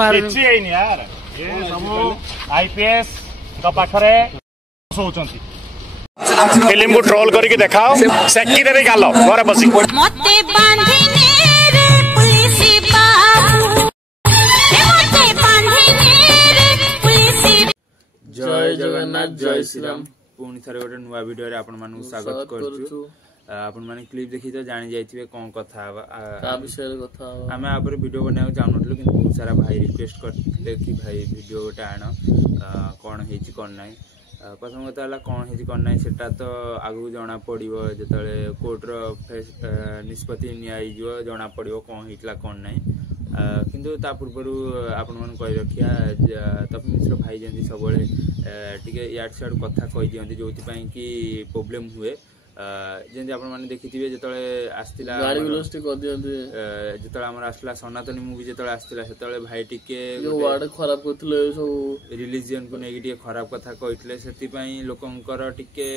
आपण କିଛି ହେଇନି यार ये ସବୁ आईपीएस का पाखरे सोचंती फिल्म को ट्रोल करके दिखाओ सेकी देबे गालो घरे बसी मते बांधिने रे पुलिस बाबू मते बांधिने रे पुलिस। जय जगन्नाथ जय श्री राम। पुणी थरे गोटे नुआ वीडियो रे आपण मानू स्वागत करछु। आपण माने क्लिप देखि तो जानि जाइथिबे कोन कथा का विषय रे कथा हमें आपर वीडियो बनाउ चाहनथलो किंतु बहुत सारा भाई रिक्वेस्ट करथिले कि भाई वीडियो गोटे आण कोन हेछि कोन नै। प्रथम कथा हला कोन हेछि कोन नै सेटा तो आगु जना पड़िबो जेतले कोर्ट रो निष्पत्ति न्याय जो जना पड़िबो कोन हितला कोन नै। किंतु ता पूर्वरु आपण मन कहि रखिया तप मिश्र भाई जेंदी सबले टिके याड साइड कथा कहि दियंती जोति पई कि प्रॉब्लम हुए जेंदी आपण माने देखिथिबे जेतले आस्तिला गाड़ी ब्लास्ट कर दियंती जेतले हमर आस्तिला सनातनी मूवी जेतले आस्तिला सेतले भाई टिके वर्ड खराब करथले सब रिलीजियन को नेगी टिके खराब कथा कहितले सेति पई लोकंकर टिके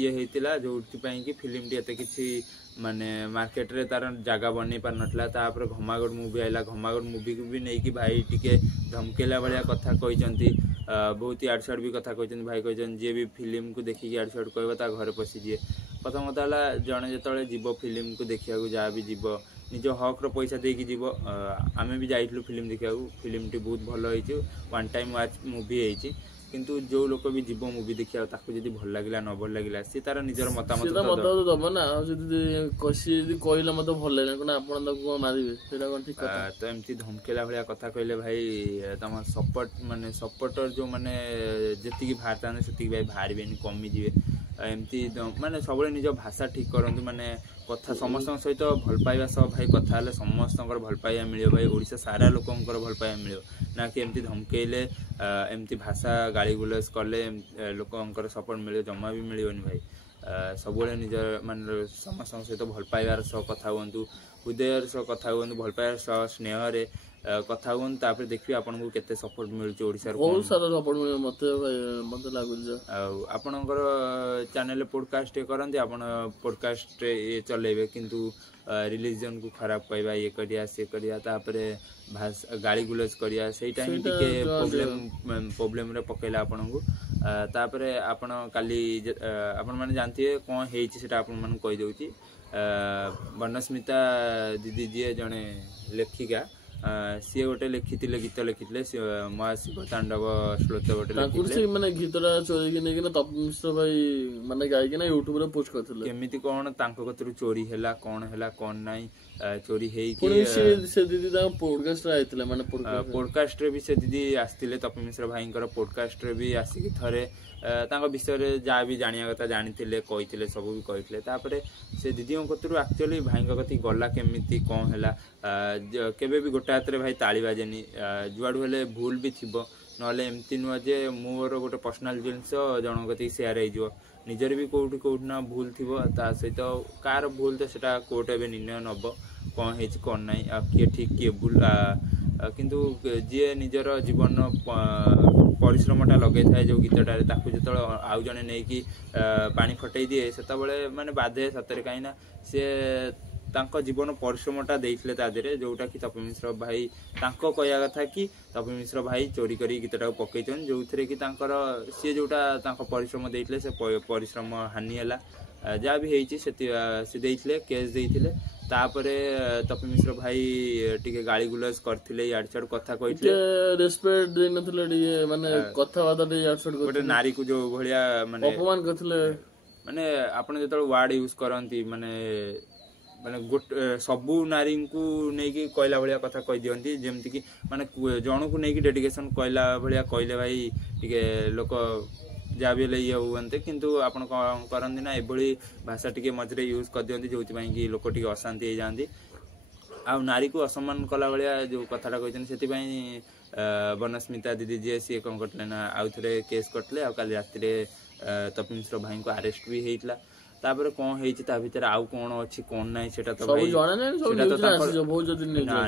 ये हेतिला जोति पई कि फिल्म टी एते किछि माने मार्केट रे तार जगह बनै पार नथला तापर घमागड मूवी आइला घमागड मूवी को भी नै कि भाई टिके धमकेला बलिया कथा कहिचंती बहुत ही आडसाड भी कथा कहिचंती भाई कहिचन जे भी फिल्म को देखि कि आडसाड कहबा ता घर पसी जे प्रथम कथा हला जने जेतले जीव फिल्म को देखिया को जा भी जीव निज हक रो पैसा देकी जीव आमे भी जाइतलु फिल्म देखिया को फिल्म टी बहुत भलो होइछ वन टाइम वॉच मूवी होइछ किंतु जो लोक भी जीव मूवी देखिया ताको जदी भल लागिला न भल लागिला से तार निजर मतामत दबो ना जदी कसी जदी कहला मते भल लागला कोन आपण ताको मारिबे सेटा कोन ठीक कथा तो एमती धमकेला भलिया कथा कहले भाई तम सपोर्ट माने सपोर्टर जो माने जति की भारताने सेति भाई भारिबेनी कमी जिवे एमती माने सबले निज भाषा ठीक करंतु माने कथा समस्त सहित भल पाइबा सब भाई कथा हले समस्त भल पाइबा मिलियो भाई ओडिसा सारा लोकंकर भल पाइबा मिलियो ना कि एमती धमकेले एमती भाषा गाली गुलस करले लोकंकर सपोर्ट मिलियो जम्मा भी मिलियोनी भाई सबले निज माने समस्त सहित भल पाइबार सह कथा हुंतु हृदयर सह कथा हुंतु भल पाइबार सह स्नेह रे कथा हुन तापर देखि आपन को केते सपोर्ट मिलछ ओडिसा रो बहुत सारा सपोर्ट मिल मते लागु जे आपनकर चैनल पॉडकास्ट करंती आपन पॉडकास्ट ये चलेबे किंतु रिलीजन को खराब कहबा ये करिया से करिया तापर गाली गुलस करिया सेई टाइम टिके प्रॉब्लम रे पकेला आपन को तापर आपन काली आपन माने जानथिए कोन हेछि सेटा आपन मन कहि देउची बनस्मिता दीदी जी जने लेखिका सी गोटे लिखिथिले गीत लिखिथिले महाशिव तांडव श्लोक गोटे लिखिथिले माने गीतरा चोरी कि नै कि तप मिश्र भाई माने गाय कि ना YouTube रे पोस्ट करथिले केमिति कोन तांको कतरु चोरी होला कोन नै चोरी हेई कि से दीदी ता पॉडकास्ट रे आइथिले माने पॉडकास्ट रे भी से दीदी आस्थिले तप मिश्र भाईंकर पॉडकास्ट रे भी आसी कि थरे तांको विषय रे जा भी जानिया कथा जानिथिले कहिथिले सब भी कहिथिले तापरे से दीदी कतरु एक्चुअली भाईंक कथि गला केमिति कोन होला केबे भी गोटे हाथ रे भाई ताली बाजेनी जुआडू हेले भूल भी थिबो नले एमती नुआ जे मोर गोटे पर्सनल जिंस जन कति शेयर हो जिवो निजर भी कोठी कोठी ना भूल थिबो ता सहित कार भूल तो सेटा कोर्ट एबे निर्णय नबो कोन हेछि कोन नै किए ठीक किए भूल किंतु जे निजर जीवन परिश्रमटा लगे थाए जो गीतटारे ताकू जतल आउ जने नै कि पानी फटै दिए सेता बेले माने बाधे सतरे काइना से तांको जीवन परिश्रमटा देइथले ता देरे जोटा कि तप मिश्र भाई तांको कहया कथा कि तप मिश्र भाई चोरी करी गीतटा पकैचन जोथरे कि तांकर से जोटा तांको परिश्रम देइथले से परिश्रम हानि हला जा भी हेछि से देइथले केस देइथले तापरे तप मिश्र भाई टिके गाली गुलस करथिले याड छड कथा कहिथले रेस्पेक्ट दे नथले टिके माने कथा बाता दे याड छड गोटे नारी को जो भलिया माने अपमान करथिले माने आपण जेतल वर्ड यूज करंती माने माने सबु नारी को नै कि कहला भलिया कथा कहि दियंती जेमति कि माने जणो को नै कि डेडिकेशन कहला भलिया कहले भाई टिके लोक जाबेले ये हुंते किंतु आपण करंदी ना एबळी भाषा टिके मजरे यूज कर दियंती जोति पई कि लोक टिके अशांति हे जांदी आ नारी को असम्मान कला भलिया जो कथाटा कहितन सेति पई बनस्मिता दीदी जे सी कोन करतले ना आउ थरे केस करतले आ काली रात रे तप मिश्र भाई को अरेस्ट भी हेइतला तापर कोन हेछि ता भीतर आउ कोन अछि कोन नै सेटा तो भाई सब जाने नै सब न्यूज रे आसी बहुत जदी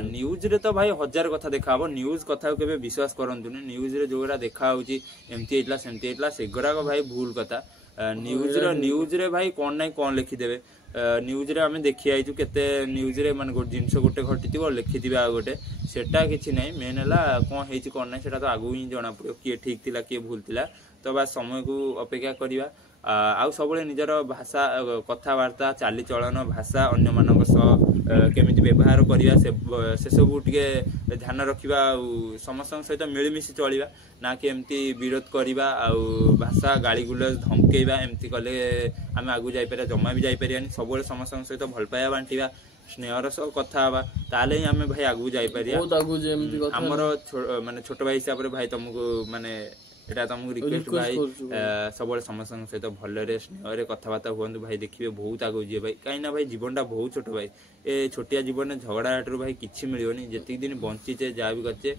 न्यूज रे तो भाई हजार कथा देखाबो न्यूज कथा केबे विश्वास करंतु नै न्यूज रे जोरा देखा होछि एमती हेतला सेमती हेतला सेगरा को भाई भूल कथा न्यूज रे भाई कोन नै कोन लिखि देबे न्यूज रे आमे देखि आइछु केते न्यूज रे माने जिनस गोटे घटिथिबो लिखिथिबे आ गोटे सेटा किछि नै मेन हला कोन हेछि कोन नै सेटा तो आगु ही जणा पड़ो किए ठीक थिला किए भूल थिला तो बस समय को अपेक्षा करिवा आउ सबले निजर भाषा कथावार्ता चाली चलन भाषा अन्य मानक सह केमिति व्यवहार करिवा से सब टिके ध्यान रखिबा समस्त सहित मिलमिशि चलिबा ना कि एमती विरोध करिबा आउ भाषा गाली गुलज धमकेइबा एमती कले आमे आगु जाई परिया जम्मा भी जाई परियानी सबले समस्त सहित भल पाया बांटीबा स्नेहर सह कथा हवा ताले आमे भाई आगु जाई परिया बहुत आगु जे एमती कथा हमर माने छोट भाई हिसाब रे भाई तुमको माने एटा तुमको रिक्वेस्ट भाई सबले समस्त सहित भलरे स्नेहरे कथाबार्ता हुअंतु भाई देखिबे बहुत आगु जे भाई काइना भाई जीवनटा बहुत छोट भाई ए छोटिया जीवन झगड़ा आटरू भाई किछि मिलियोनी जति दिन बंचीचे जा भी करचे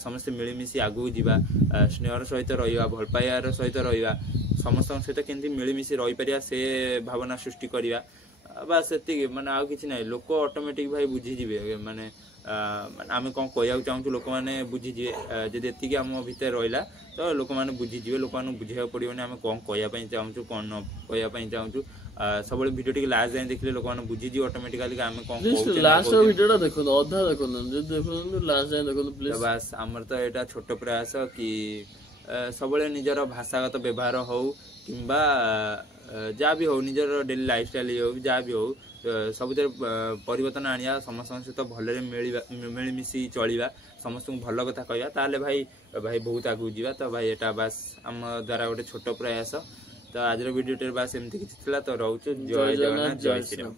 समस्त मिलिमिशि आगु जीवा स्नेहर सहित रहिबा भल पाइबार सहित रहिबा समस्त सहित केंति मिलिमिशि रहि परिया से भावना सृष्टि करिया बस सेति माने आउ किछि नै लोक ऑटोमेटिक भाई बुझी जिवे माने आमे कोन कहया चाहू लोक माने बुझी जिवे जदि एतिकी हम भीतर रहिला तो लोक माने बुझी जिवे लोक माने बुझिया पड़ियोनी आमे कोन कहया पई चाहू कोन न कहया पई चाहू सबले वीडियो टिक लास्ट जाय देखले लोक माने बुझी जी ऑटोमेटिकली आमे कोन कहू लास्ट वीडियोटा देखो अधा देखो जे देखो लास्ट जाय देखो प्लीज बस हमर तो एटा छोट प्रयास कि सबले निजर भाषागत व्यवहार हो किंबा जा भी हो निजर डेली लाइफस्टाइल हो जा भी हो सब परिवर्तन आनिया समस्त सहित भलरे मिलिमिशि चलिबा समस्त भल कथा कहया ताले भाई भाई बहुत आगु जीवा तो भाई एटा बस हम द्वारा गोटे छोट प्रयास तो आज वीडियो बस एमती किछि थिला तो रहउछु जय जगन्नाथ जय श्री राम।